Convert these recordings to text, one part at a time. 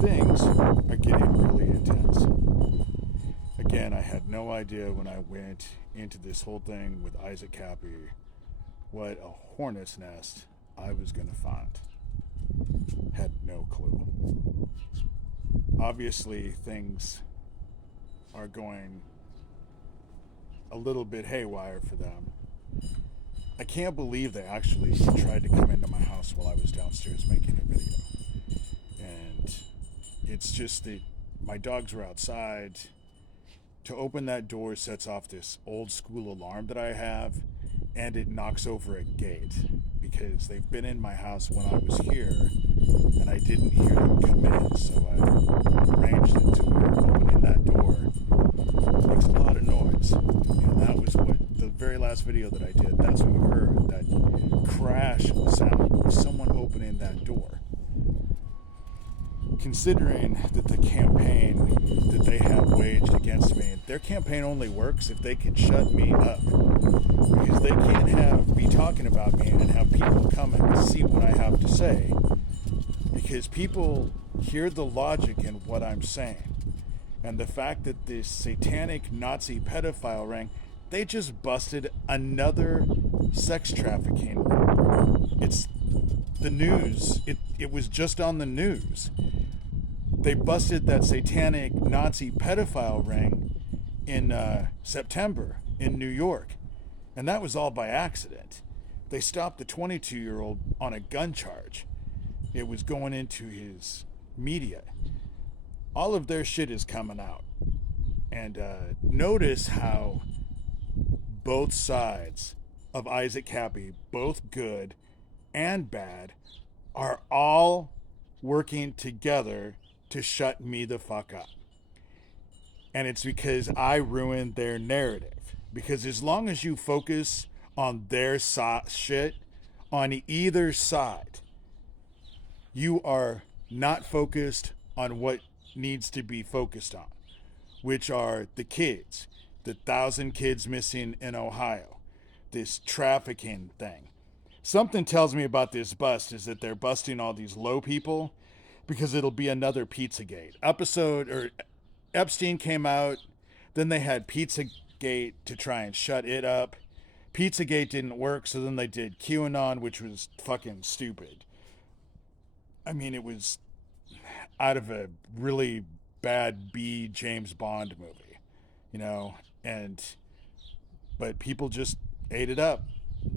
things are getting really intense. Again, I had no idea when I went into this whole thing with Isaac Cappy what a hornet's nest I was going to find. Had no clue. Obviously, things are going a little bit haywire for them. I can't believe they actually tried to come into my house while I was downstairs making a video. And it's just that my dogs were outside. To open that door sets off this old school alarm that I have, and it knocks over a gate because they've been in my house when I was here and I didn't hear them come in, so I arranged it to where opening that door makes a lot of noise. And that was what the very last video that I did, that's what you heard, that crash sound was someone opening that door. Considering that the campaign that they have waged against me, their campaign only works if they can shut me up. Because they can't be talking about me and have people come and see what I have to say. Because people hear the logic in what I'm saying. And the fact that this satanic Nazi pedophile ring, they just busted another sex trafficking ring. It's the news. It was just on the news. They busted that satanic Nazi pedophile ring in September in New York. And that was all by accident. They stopped the 22-year-old on a gun charge. It was going into his media. All of their shit is coming out. And notice how both sides of Isaac Cappy, both good and bad, are all working together to shut me the fuck up. And it's because I ruined their narrative. Because as long as you focus on their shit, on either side, you are not focused on what needs to be focused on, which are the kids, the 1,000 kids missing in Ohio, this trafficking thing. Something tells me about this bust is that they're busting all these low people because it'll be another Pizzagate Epstein came out, then they had Pizzagate to try and shut it up. Pizzagate didn't work, so then they did QAnon, which was fucking stupid. I mean, it was out of a really bad B James Bond movie, you know, but people just ate it up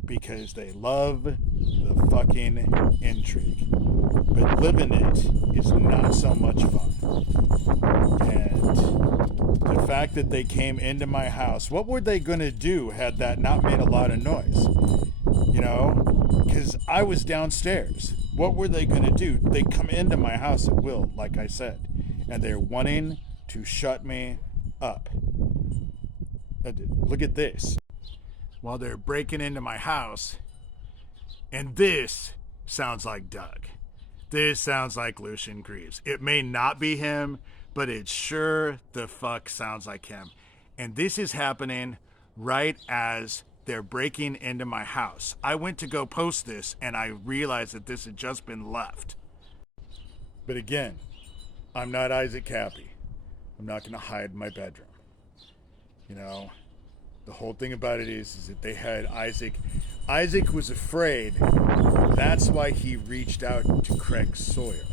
because they love the fucking intrigue. But living it is not so much fun. And the fact that they came into my house, what were they going to do had that not made a lot of noise? You know, because I was downstairs. What were they going to do? They come into my house at will, like I said, and they're wanting to shut me up. Look at this. While they're breaking into my house, and this sounds like Doug. This sounds like Lucian Greaves. It may not be him, but it sure the fuck sounds like him. And this is happening right as they're breaking into my house. I went to go post this, and I realized that this had just been left. But again, I'm not Isaac Cappy. I'm not going to hide my bedroom. You know, the whole thing about it is that they had Isaac. Isaac was afraid. That's why he reached out to Craig Sawyer.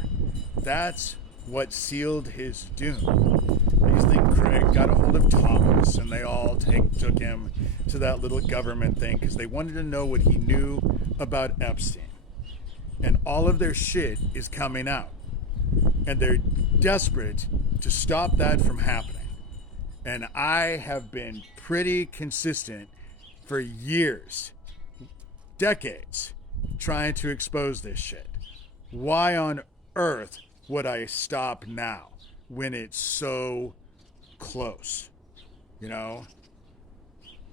That's what sealed his doom. These things, Craig got a hold of Thomas, and they all took him to that little government thing because they wanted to know what he knew about Epstein. And all of their shit is coming out. And they're desperate to stop that from happening. And I have been pretty consistent for years, decades, trying to expose this shit. Why on earth would I stop now when it's so close? You know?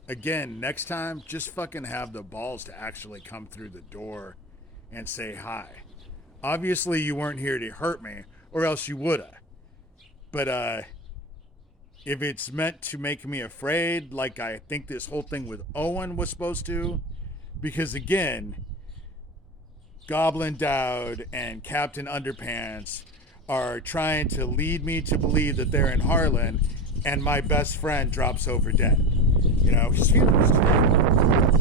Again, next time, just fucking have the balls to actually come through the door and say hi. Obviously, you weren't here to hurt me, or else you woulda. But, if it's meant to make me afraid, like I think this whole thing with Owen was supposed to, because again, Goblin Dowd and Captain Underpants are trying to lead me to believe that they're in Harlan, and my best friend drops over dead. You know, his funeral's tomorrow.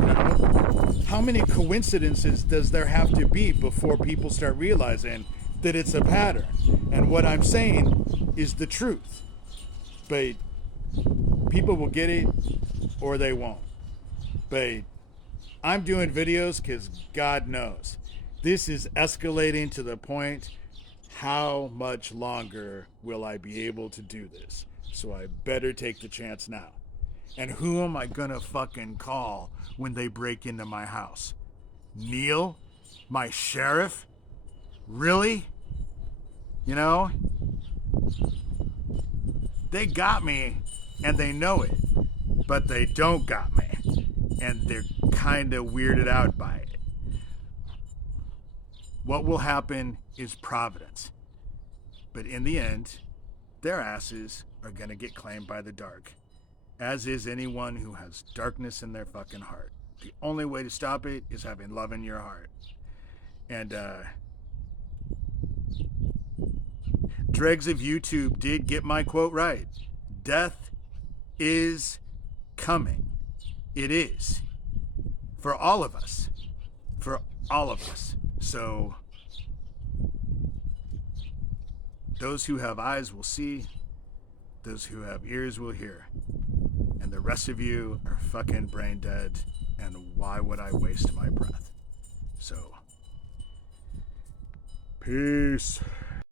You know, how many coincidences does there have to be before people start realizing that it's a pattern? And what I'm saying is the truth. But people will get it or they won't. But I'm doing videos because God knows this is escalating to the point. How much longer will I be able to do this? So I better take the chance now. And who am I gonna fucking call when they break into my house? Neil? My sheriff? Really? You know? They got me and they know it, but they don't got me. And they're kind of weirded out by it. What will happen is providence. But in the end, their asses are going to get claimed by the dark, as is anyone who has darkness in their fucking heart. The only way to stop it is having love in your heart. And dregs of YouTube did get my quote right. Death is coming. It is. For all of us. For all of us. So, those who have eyes will see. Those who have ears will hear. And the rest of you are fucking brain dead. And why would I waste my breath? So, peace.